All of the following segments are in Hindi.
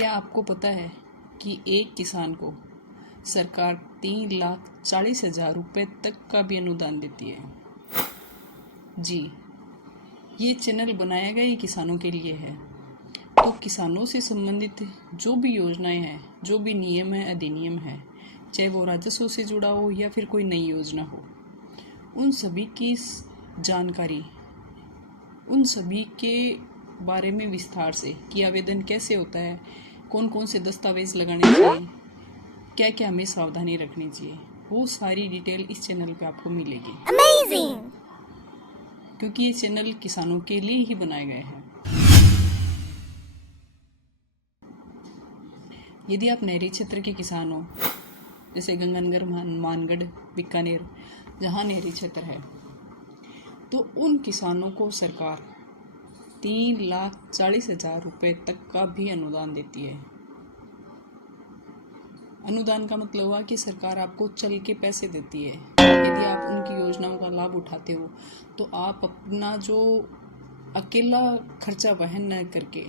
क्या आपको पता है कि एक किसान को सरकार 3,40,000 रुपये तक का भी अनुदान देती है? जी, ये चैनल बनाया गया ही किसानों के लिए है। तो किसानों से संबंधित जो भी योजनाएं हैं, जो भी नियम है, अधिनियम है, चाहे वो राजस्व से जुड़ा हो या फिर कोई नई योजना हो, उन सभी की जानकारी, उन सभी के बारे में विस्तार से कि आवेदन कैसे होता है, कौन कौन से दस्तावेज लगाने चाहिए, क्या क्या हमें सावधानी रखनी चाहिए, वो सारी डिटेल इस चैनल पे आपको मिलेगी। Amazing! क्योंकि ये चैनल किसानों के लिए ही बनाए गए हैं। यदि आप नहरी क्षेत्र के किसान हो, जैसे गंगानगर, मानगढ़, बीकानेर, जहाँ नहरी क्षेत्र है, तो उन किसानों को सरकार 3,40,000 रुपये तक का भी अनुदान देती है। अनुदान का मतलब हुआ कि सरकार आपको चल के पैसे देती है। यदि आप उनकी योजनाओं का लाभ उठाते हो तो आप अपना जो अकेला खर्चा वहन न करके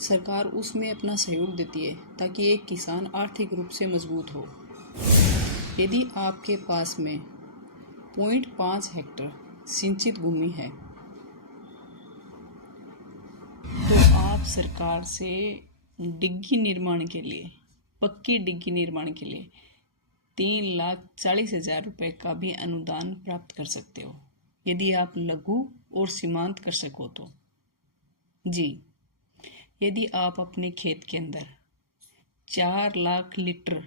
सरकार उसमें अपना सहयोग देती है ताकि एक किसान आर्थिक रूप से मजबूत हो। यदि आपके पास में 0.5 हेक्टेयर सिंचित भूमि है तो आप सरकार से डिग्गी निर्माण के लिए, पक्की डिग्गी निर्माण के लिए 3,40,000 रुपये का भी अनुदान प्राप्त कर सकते हो, यदि आप लघु और सीमांत कृषक हो तो। जी, यदि आप अपने खेत के अंदर 4 लाख लीटर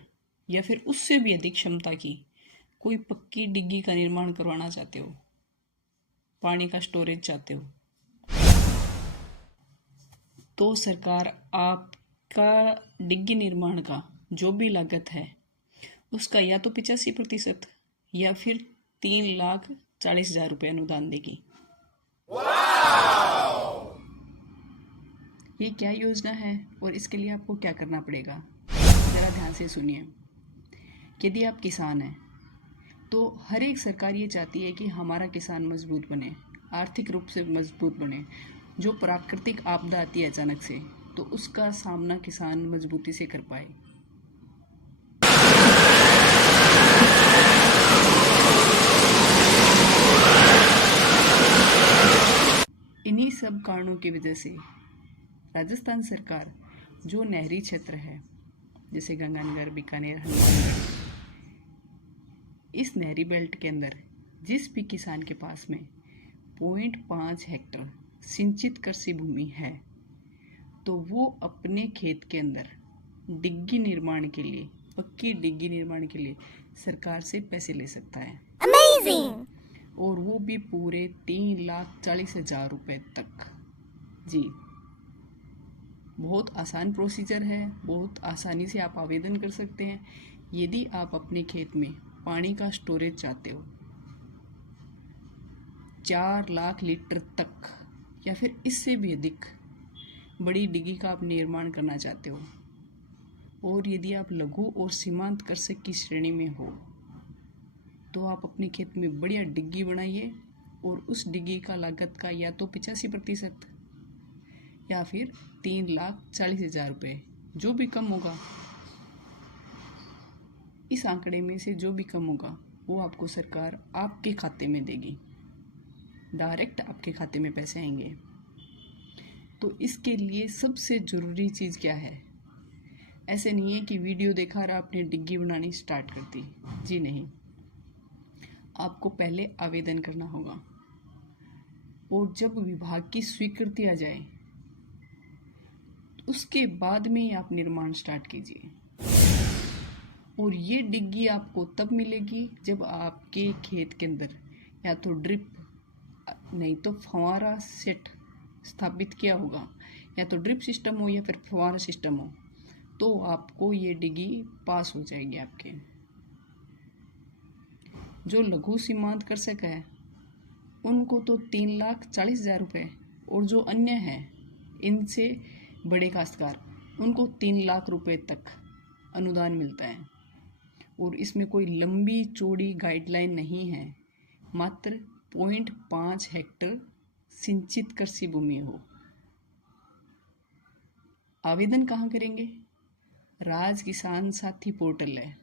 या फिर उससे भी अधिक क्षमता की कोई पक्की डिग्गी का निर्माण करवाना चाहते हो, पानी का स्टोरेज चाहते हो, तो सरकार आपका डिग्गी निर्माण का जो भी लागत है उसका या तो 85% या फिर 3,40,000 रुपये अनुदान देगी। ये क्या योजना है और इसके लिए आपको क्या करना पड़ेगा, ज़रा ध्यान से सुनिए। यदि आप किसान हैं तो हर एक सरकार ये चाहती है कि हमारा किसान मजबूत बने, आर्थिक रूप से मजबूत बने। जो प्राकृतिक आपदा आती है अचानक से, तो उसका सामना किसान मजबूती से कर पाए। इन्हीं सब कारणों की वजह से राजस्थान सरकार जो नहरी क्षेत्र है, जैसे गंगानगर, बीकानेर, हनुमानगढ़, इस नहरी बेल्ट के अंदर जिस भी किसान के पास में 0.5 हेक्टेयर सिंचित कृषि भूमि है तो वो अपने खेत के अंदर डिग्गी निर्माण के लिए, पक्की डिग्गी निर्माण के लिए सरकार से पैसे ले सकता है। Amazing! और वो भी पूरे 3,40,000 रुपये तक। जी, बहुत आसान प्रोसीजर है, बहुत आसानी से आप आवेदन कर सकते हैं। यदि आप अपने खेत में पानी का स्टोरेज चाहते हो 4 लाख लीटर तक या फिर इससे भी अधिक बड़ी डिग्गी का आप निर्माण करना चाहते हो, और यदि आप लघु और सीमांत कृषक की श्रेणी में हो तो आप अपने खेत में बढ़िया डिग्गी बनाइए और उस डिग्गी का लागत का या तो 85% या फिर 3,40,000 रुपये, जो भी कम होगा, इस आंकड़े में से जो भी कम होगा वो आपको सरकार आपके खाते में देगी, डायरेक्ट आपके खाते में पैसे आएंगे। तो इसके लिए सबसे ज़रूरी चीज़ क्या है? ऐसे नहीं है कि वीडियो देखा और आपने डिग्गी बनानी स्टार्ट कर दी। जी नहीं, आपको पहले आवेदन करना होगा और जब विभाग की स्वीकृति आ जाए उसके बाद में ही आप निर्माण स्टार्ट कीजिए। और ये डिग्गी आपको तब मिलेगी जब आपके खेत के अंदर या तो ड्रिप नहीं तो फव्वारा सेट स्थापित किया होगा, या तो ड्रिप सिस्टम हो या फिर फव्वारा सिस्टम हो, तो आपको ये डिग्गी पास हो जाएगी आपके। जो लघु सीमांत कृषक है उनको तो 3,40,000 रुपये, और जो अन्य हैं इनसे बड़े काश्तकार उनको 3 लाख रुपए तक अनुदान मिलता है। और इसमें कोई लंबी चौड़ी गाइडलाइन नहीं है, मात्र 0.5 हेक्टेयर सिंचित कृषि भूमि हो। आवेदन कहाँ करेंगे? राज किसान साथी पोर्टल है।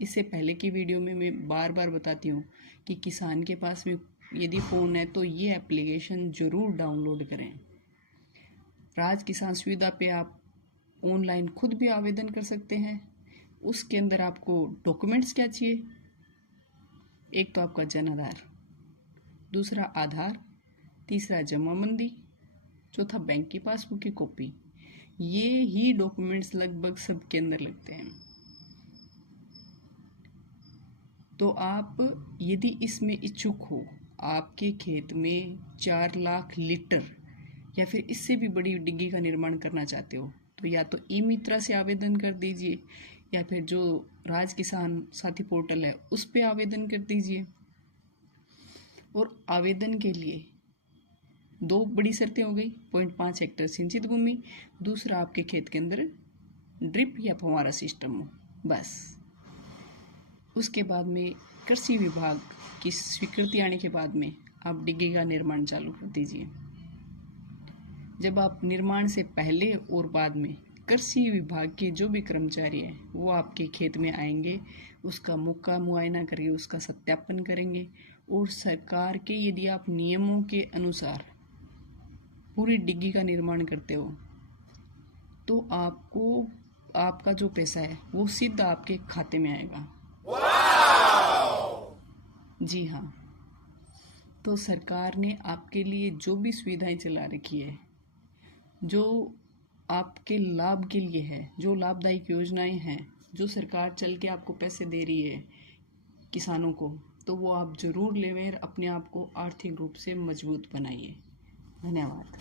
इससे पहले की वीडियो में मैं बार बार बताती हूँ कि किसान के पास में यदि फ़ोन है तो ये एप्लीकेशन ज़रूर डाउनलोड करें। राज किसान सुविधा पे आप ऑनलाइन खुद भी आवेदन कर सकते हैं। उसके अंदर आपको डॉक्यूमेंट्स क्या चाहिए? एक तो आपका जन आधार, दूसरा आधार, तीसरा जमाबंदी, चौथा बैंक की पासबुक की कॉपी। ये ही डॉक्यूमेंट्स लगभग सबके अंदर लगते हैं। तो आप यदि इसमें इच्छुक हो, आपके खेत में 4 लाख लीटर या फिर इससे भी बड़ी डिग्गी का निर्माण करना चाहते हो तो या तो ई मित्रा से आवेदन कर दीजिए या फिर जो राज किसान साथी पोर्टल है उस पर आवेदन कर दीजिए। और आवेदन के लिए 2 बड़ी शर्तें हो गई। 0.5 हेक्टेयर सिंचित भूमि, दूसरा आपके खेत के अंदर ड्रिप या फव्वारा सिस्टम हो, बस। उसके बाद में कृषि विभाग की स्वीकृति आने के बाद में आप डिग्गी का निर्माण चालू कर दीजिए। जब आप निर्माण से पहले और बाद में कृषि विभाग के जो भी कर्मचारी हैं वो आपके खेत में आएंगे, उसका मौका मुआयना करेंगे, उसका सत्यापन करेंगे और सरकार के यदि आप नियमों के अनुसार पूरी डिग्गी का निर्माण करते हो तो आपको आपका जो पैसा है वो सीधा आपके खाते में आएगा। जी हाँ, तो सरकार ने आपके लिए जो भी सुविधाएं चला रखी है, जो आपके लाभ के लिए है, जो लाभदायक योजनाएं हैं, जो सरकार चल के आपको पैसे दे रही है किसानों को, तो वो आप ज़रूर लें और अपने आप को आर्थिक रूप से मजबूत बनाइए। धन्यवाद।